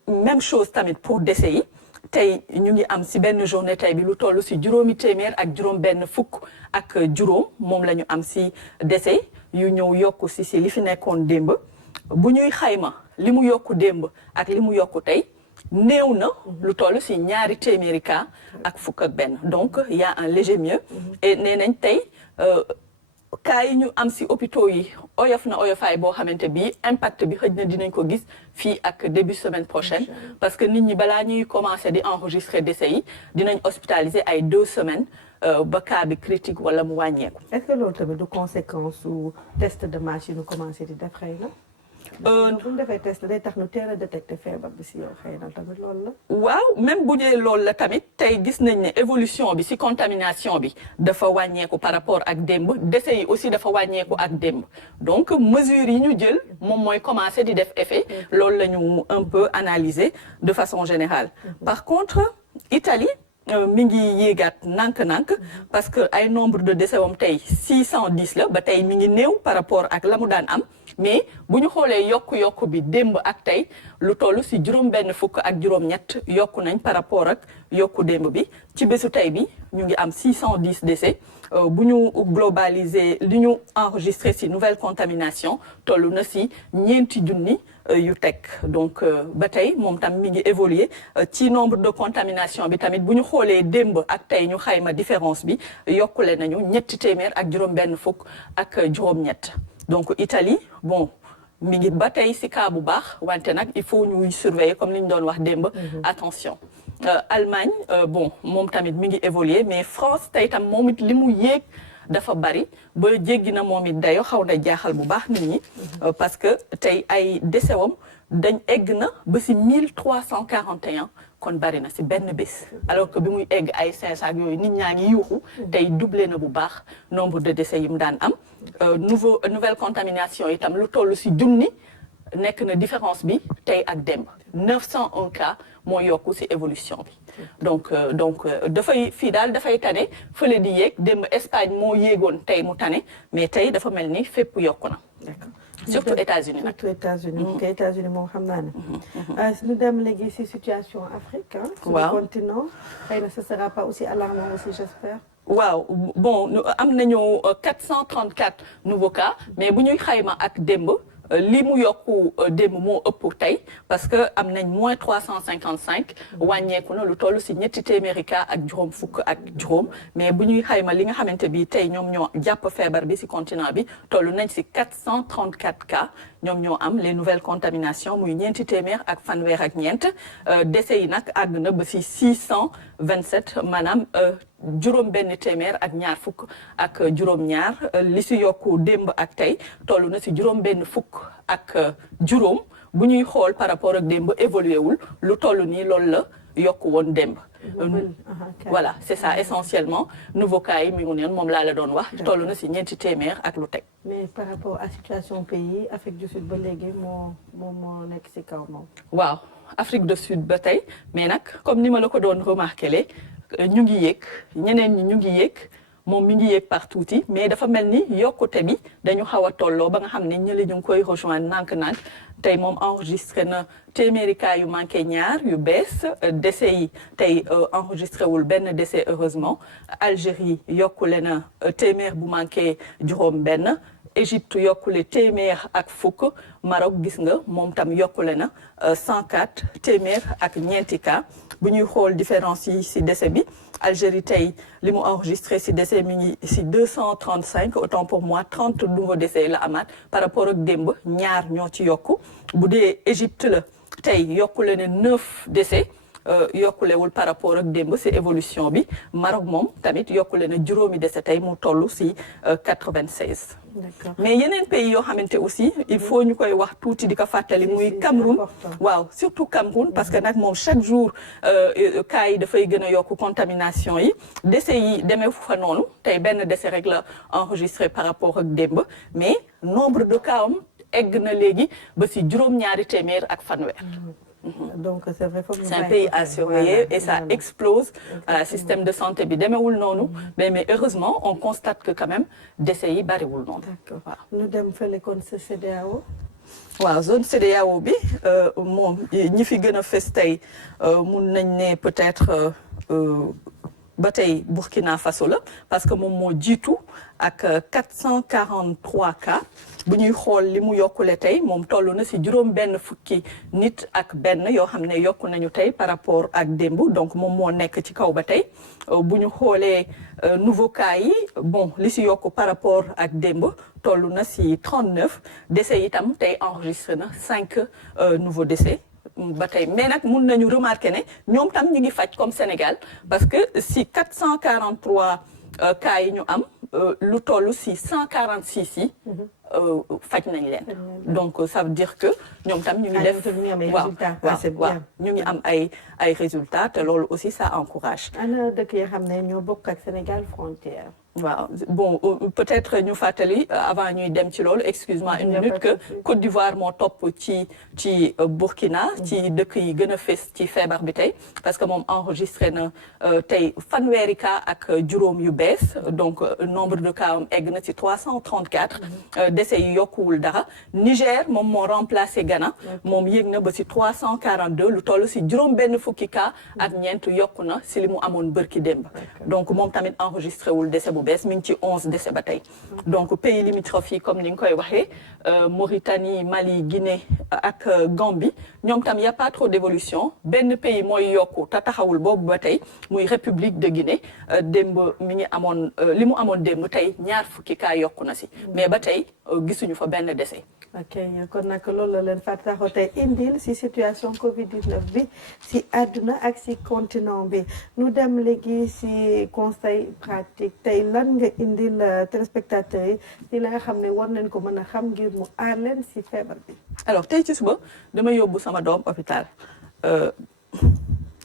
même chose tamit pour décès yi tey ñu ngi am ci benn journée tey bi lu toll ci juróomi téeméer ak juróom-benn fukk ak juróom moom la ñu am ci décès yu ñëw yokku ci li fi nekkoon démb bu ñuy xayma li mu yokku démb ak li mu yokku tey néew na lu toll ci ñaari téeméeri cas ak fukk ak benn donc y a un léger mieux et nee nañ tey cas yi ñu am ci hôpitaux yi oyof na oyofaay boo xamante bi impact bi xëj na dinañ ko gis fii ak début semaine prochaine parce que nit ñi balaa ñuy commencer di enregistrer décès yi dinañ hospitaliser ay 2 semaines ba cas bi critique wala mu wàññeeku. est-ce que loolu tamit du conséquence su test de masse yi ñu commencé di def xëy na. bu ñu defee test day tax ñu teel a détecter feebar bi ci yow xëy na tamit loolu la. waaw même bu dee loolu la tamit tey gis nañ ne évolution bi ci contamination bi dafa wàññeeku par rapport ak démb décès yi aussi dafa wàññeeku ak démb donc mesures yi ñu jël moom mooy commencer di def effet loolu la ñu un peu analyser de façon générale. Par contre Italie mi ngi yéegaat nànk-nànk parce que ay nombre de décès wam tey 610 la ba tey mi ngi néew par rapport ak la mu daan am mais bu ñu xoolee yokku bi démb ak tey lu toll ci juróom-benn fukk ak juróom-ñett yokku nañ par rapport ak yokku démb bi ci bésu tey bi ñu ngi am 610 décès bu ñu globaliser li ñu enregistré ci nouvelle contamination toll na ci ñeenti junni yu teg donc ba tey moom tam mi ngi évoluer ci nombre de contamination bi tamit bu ñu xoolee démb ak tey ñu xayma différence bi yokkule nañu ñetti téeméer ak juróom-benn fukk ak juróom-ñett donc Italie bon mi ngi ba tey ci cas bu baax wante nag il faut ñuy surveiller comme li ñu doon wax démb attention Allemagne bon moom tamit mi ngi évoluer mais France tey tam moom it li mu yéeg dafa bari ba jéggi na moom it dayo xaw na jaaxal bu baax nit ñi parce que tey ay décès wam dañ egg na ba ci 1341 kon bari na ci benn bés alors que bi muy egg ay 500 yooyu nit ñaa ngi yuuxu tey doublé na bu baax nombre de décès yi mu daan am nouvelle contamination itam lu toll ci junni nekk na différence bi tey ak démb 901 cas moo yokku ci évolution bi donc dafay fii daal dafay tane fële di yéeg démb Espagne moo yéegoon tey mu tane mais tey dafa mel ni fépp yokku na surtout États-Unis nag surtout États-Unis États-Unis moom xam naa ne ñu dem léegi ci situation Afrique sur le continent xëy na ce sera pas aussi alarmant aussi j'espère. waaw bon am nañu 434 nouveaux cas mais bu ñuy xayma ak démb li mu yokku démb moo ëpp tey parce que am nañ moins 355 wàññeeku na lu toll ci ñetti téeméeri cas ak juróom fukk ak juróom mais bu ñuy xayma li nga xamante bi tey ñoom ñoo jàpp feebar bi ci continent bi toll nañ ci 434 cas ñoom ñoo am les nouvelles contaminations muy ñeenti téeméer ak fanweer ak ñeent décès yi nag àgg na ba ci 627 maanaam juróom benn téeméer ak ñaar fukk ak juróom ñaar li ci yokku démb ak tey toll na ci juróom benn fukk ak juróom bu ñuy xool par rapport ak démb évolué wul lu toll nii loolu la yokku woon démb. Voilà c'est ça essentiellement nouveau cas yi mi ngi neen moom laa la doon wax toll na si ñeenti téeméer ak lu teg. mais par rapport à situation pays Afrique du Sud ba léegi moo nekk si kaw moom. waaw Afrique du Sud ba tey mais nag comme ni ma la ko doon remarqué ñu ngi yéeg ñeneen ñi ñu ngi yéeg moom mi ngi yéeg par tuuti mais dafa mel ni yokkute bi dañu xaw a tolloo ba nga xam ne ñële ñu ngi koy rejoindre nànk-nànk tey moom enregistré na téeméeri cas yu manqué ñaar yu bees décès yi tey enregistré wul benn décès heureusement Algérie yokkule na téeméer bu manqué juróom benn Égypte yokkule téeméer ak fukk Maroc gis nga moom tam yokkule na 104 téeméer ak ñeenti cas bu ñuy xool différence yi ci décès bi Algérie tey li mu enregistré ci décès mi ngi ci 235 autant pour moi 30 nouveaux décès la amaat par rapport ak démb ñaar ñoo ci yokku bu dee Égypte la tey yokkule ne 9 décès yokkulewul par rapport ak démb ci évolution bi Maroc moom tamit yokkule na juróomi décès tey mu toll ci 96. D'accord. mais yeneen pays yoo xamante aussi il faut ñu koy wax tuuti di ko fàttali muy Cameroun waaw surtout Cameroun parce que nag moom chaque jour cas yi dafay gën a yokk contamination yi décès yi demee fu fa noonu tey benn décès rek la enregistré par rapport ak démb mais nombre de cas am egg na léegi ba ci juróom-ñaari téeméer ak fanweer. donc c'est vrai c'est un pays à surveiller et ça explose système de santé bi demeewul noonu mais heureusement on constate que quand même décès yi bariwul noonu. d'accord ñu dem fële kon sa CEDEAO. waaw zone CEDEAO bi moom ñi fi gën a fës tey mun nañ ne peut-être ba tey Burkina Faso la parce que moom moo jiitu ak 443 cas bu ñuy xool li mu yokkule tey moom toll na ci juróom benn fukki nit ak benn yoo xam ne yokku nañu tey par rapport ak démb donc moom moo nekk ci kaw ba tey bu ñu xoolee nouveau cas yi bon li ci yokku par rapport ak démb toll na ci 39 décès itam tey enregistré na 5 nouveaux décès ba tey mais nag mun nañu remarquer ne ñoom tam ñu ngi faj comme Sénégal parce que ci 443 cas yi ñu am lu toll ci 146 yi faj nañ leen donc ça veut dire que ñoom tam ñu ngi def waaw ñu ngi am ay résultats te loolu aussi ça encourage. ana dëkk yoo xam ne ñoo bokk ak Sénégal frontière. waaw bon peut-être ñu fàttali avant ñuy dem ci loolu excuse-moi une minute que Côte d'Ivoire moo topp ci Burkina ci dëkk yi gën a fës ci feebar bi tey parce que moom enregistré na tey fanweeri cas ak juróom yu bees donc nombre de cas am egg na ci 334 décès yi yokkuwul dara Niger moom moo remplacé Ghana moom yéeg na ba ci 342 lu toll ci juróom benn fukki cas ak ñeent yokku na ci li mu amoon bërki démb donc moom tamit enregistré wul décès bu bees mi ngi ci 11 décès ba tey donc pays limitrophes yi comme ni nga koy waxee Mauritanie Mali Guinée ak Gambie ñoom tam y a pas trop d'évolution benn pays mooy yokku te taxawul boobu ba tey muy République de Guinée démb mi ngi amoon li mu amoon démb tey ñaar fukki cas yokku na si mais ba tey gisuñu fa benn décès. ok kon nag loolu la leen fàttali tey indil si situation Covid-19 bi si àdduna ak si continent bi nu dem léegi si conseil pratique tey lan nga indil téléspectateurs yi si la nga xam ne war nañ ko mën a xam ngir mu aar leen si feebar bi. alors tey ci suba dama yóbbu sama doom hôpital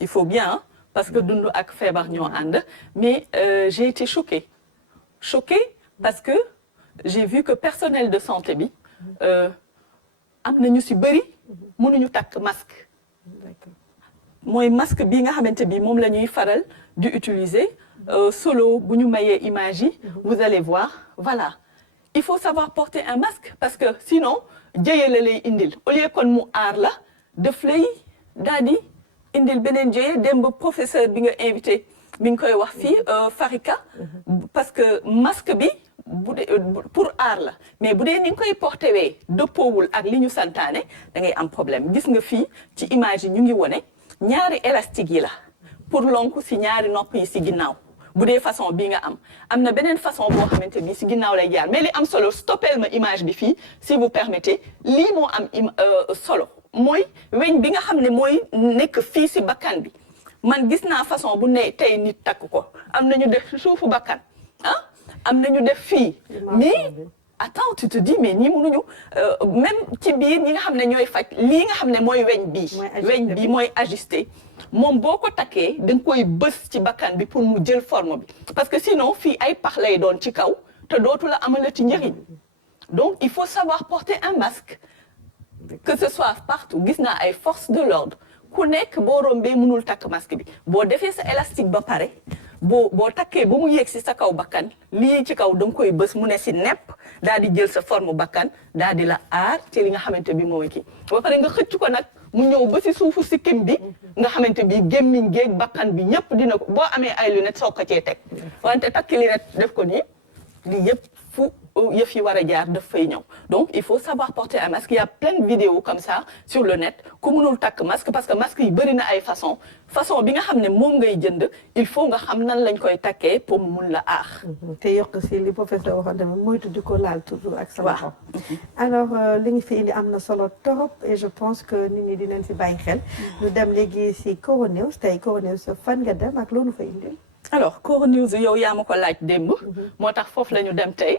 il faut bien parce que dund ak feebar ñoo ànd mais j'ai été choquée parce que j'ai vu que personnel de santé bi am na ñu ci bëri mënuñu takk masque mooy masque bi nga xamante bi moom la ñuy faral di utiliser solo bu ñu mayee image yi vous allez voir voilà il faut savoir porter un masque parce que sinon jëye la lay indil au lieu kon mu aar la daf lay daal di indil beneen jëye démb professeur bi nga invité mi ngi koy wax fii Farika parce que masque bi bu dee pour aar la mais bu dee ni nga koy porté wee dëppoowul ak li ñu santaane da ngay am problème gis nga fii ci image yi ñu ngi wone ñaari élastique yi la pour lonk si ñaari nopp yi si ginnaaw bu dee façon bii nga am na beneen façon boo xamante bi si ginnaaw lay jaar mais li am solo stoppel ma image bi fii si vous permettez lii moo am solo mooy weñ bi nga xam ne mooy nekk fii si bakkan bi man gis naa façon bu ne tey nit takk ko am nañu def suufu bakkan am nañu def fii mais attends tu te dis mais ñii mënuñu même ci biir ñi nga xam ne ñooy faj lii nga xam ne mooy weñ bi mooy ajusté moom boo ko takkee da nga koy bës ci bakkan bi pour mu jël forme bi parce que sinon fii ay pax lay doon ci kaw te dootu la amalati njëriñ donc il faut savoir porter un masque que ce soit partout gis naa ay forces de l'ordre ku nekk boo rombee mënul takk masque bi boo defee sa élastique ba pare boo takkee ba mu yéeg si sa kaw bakkan lii ci kaw da nga koy bës mu ne si nepp daal di jël sa forme bakkan daal di la aar ci li nga xamante bi mooy kii ba pare nga xëcc ko nag mu ñëw ba si suufu sikkim bi nga xamante bi gémmiñ géeg bakkan bi yëpp dina ko boo amee ay lunettes soo ko cee teg wante takki lunette def ko nii lii yëpp fu yëf yi war a jaar daf fay ñëw donc il faut savoir porter un masque il y a plein de vidéos comme ça sur le net ku mënul takk masque parce que masque yi bëri na ay façon bi nga xam ne moom ngay jënd il faut nga xam nan lañ koy takkee pour mu mun la aar. te yokk si li professeur waxoon tamit moytu di ko laal toujours ak sa loxo. alors li nga fi indi am na solo trop et je pense que nit ñi dinañ si bàyyi xel. ñu dem léegi si Coronews tey Coronews fan nga dem ak loolu fa indi. alors Coronews yow yaa ma ko laaj démb moo tax foofu la ñu dem tey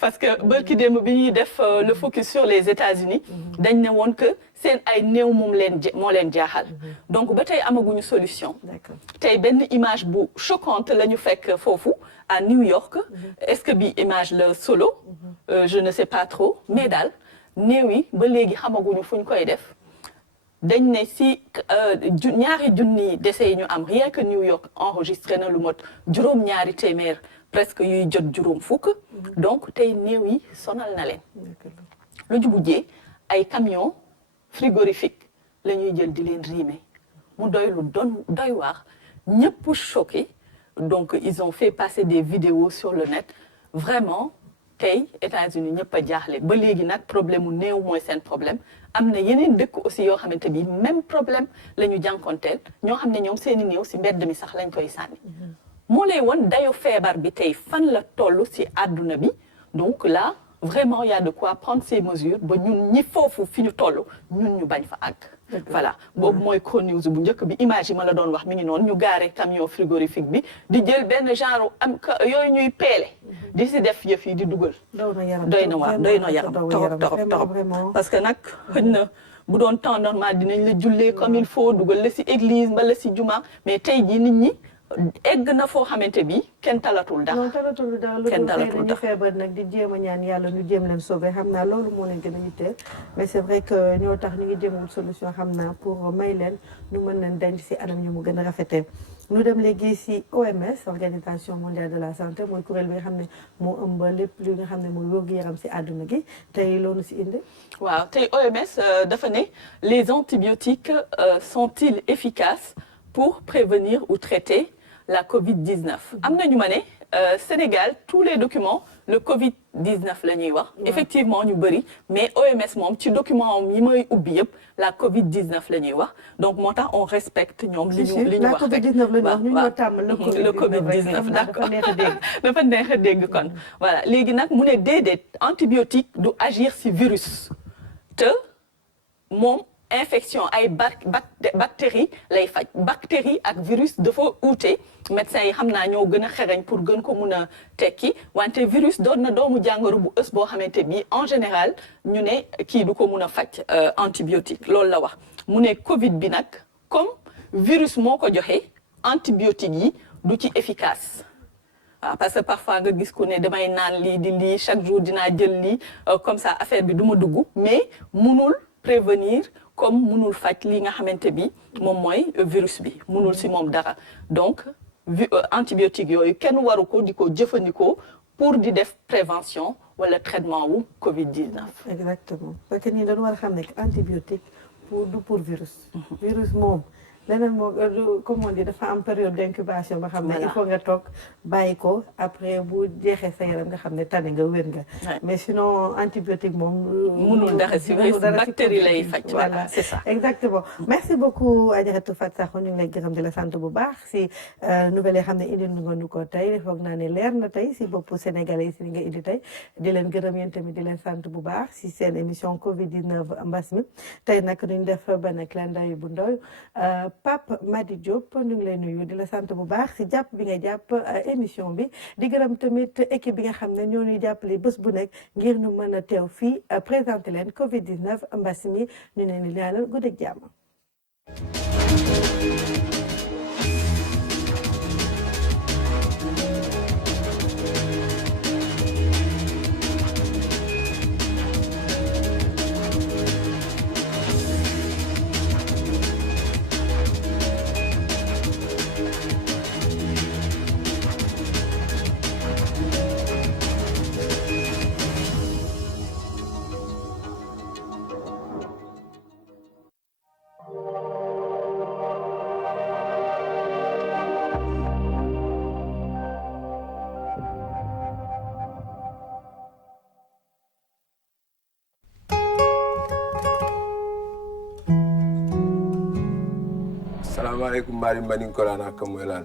parce que bërki démb bi ñuy def le focus sur les États-Unis dañ ne woon que seen ay néew moo leen jaaxal donc ba tey amaguñu solution tey benn image bu choquante la ñu fekk foofu à New York est-ce que bi image la solo je ne sais pas trop mais daal néew yi ba léegi xamaguñu fu ñu koy def dañ ne si ñaari junni décès yi ñu am rien que New York enregistré na lu mot juróom-ñaari téeméer presque yuy jot juróom fukk donc tey néew yi sonal na leen lu ñu mujjee ay camion frigorifique la ñuy jël di leen riime mu doy lu doy waar ñëpp choqué donc ils ont fait passer des vidéos sur le net vraiment tey États-Unis ñëpp a jaaxle ba léegi nag problème mu néew mooy seen problème am na yeneen dëkk aussi yoo xamante bi même problème la ñu jànkonteel ñoo xam ne ñoom seeni néew si mbedd mi sax lañ koy sànni moo lay won dayo feebar bi tey fan la toll si àdduna bi donc là vraiment il y a de quoi prendre ces mesures ba ñun ñi foofu fi ñu toll ñun ñu bañ fa àgg voilà boobu mooy Coronews bu njëkk bi image yi ma la doon wax mi ngi noonu ñu gaare camion frigorifique bi di jël benn genre am yooyu ñuy peele di si def yëf yi di dugal doy na yaram torop parce que nag xëy na bu doon temps normal dinañ la jullee comme il faut dugal la si église mbala si juma mais tey jii nit ñi egg na foo xamante bi kenn talatul dara. non talatul dara lu dul xëy na ñu feebar nag di jéem a ñaan yàlla ñu jéem leen sauver xam naa loolu moo leen gën a yitteel mais c'est vrai que ñoo tax ñu ngi jéemul solution xam naa pour may leen ñu mën leen denc si anam ñu mu gën a rafetee. ñu dem léegi si OMS organisation mondiale de la santé mooy kuréel bi nga xam ne moo ëmb lépp li nga xam ne mooy wér-gu-yaram si àdduna gi tey loolu si indi. waaw tey OMS dafa ne les antibiotiques sont-ils efficaces pour prévenir ou traiter la Covid-19 am na ñu ma ne Sénégal tous les documents le Covid-19 la ñuy wax effectivement ñu bëri mais OMS moom ci document yi may ubbi yëpp la Covid-19 la ñuy wax donc moo tax on respecte ñoom li ñu wax rek le Covid-19 d'accord dafa neex a dégg kon voilà léegi nag mu ne déedéet antibiotique du agir si virus te moom infection ay bactéries lay faj bactéries ak virus dafa uute médecins yi xam naa ñoo gën a xereñ pour gën ko mun a tekki wante virus doon na doomu jàngoro bu ës boo xamante bi en général ñu ne kii du ko mun a faj antibiotique loolu la wax mu ne Covid bi nag comme virus moo ko joxe antibiotique yi du ci efficace waaw parce que parfois nga gis ku ne damay naan lii di lii chaque jour dinaa jël lii comme ça affaire bi du ma dugg mais munul prévenir comme munul faj li nga xamante bi moom mooy virus bi munul si moom dara donc antibiotique yooyu kenn waru ko di ko jëfandikoo pour di def prévention wala traitement wu Covid-19. exactement parce que nii dañu war a xam ne antibiotique pour virus. virus moom leneen moo comme on dit dafa am période d'incubation ba xam ne il faut nga toog bàyyi ko après bu jeexee sa yaram nga xam ne tane nga wér nga mais sinon antibiotique moom munul dara si bactérie lay faj voilà c'est ça exactement merci beaucoup Adjaratou Fatou Sakho ñu ngi lay gërëm di la sant bu baax si nouvelle yi xam ne indi nga nu ko tey foog naa ne leer na tey si boppu sénégalais yi si li nga indi tey di leen gërëm yéen tamit di leen sant bu baax si seen émission Covid-19 mbas mi tey nag duñ def benn clin d'œil bu ndoy Pape Madi Diop ñu ngi lay nuyu di la sant bu baax si jàpp bi nga jàpp émission bi di gërëm tamit équipe bi nga xam ne ñoo ñuy jàppale bés bu nekk ngir ñu mën a teew fii présenté leen Covid 19 mbas mi ñu ne ni ñaanal guddeeg jàmm. Assalamu alaikum mari manin kolana kamoylan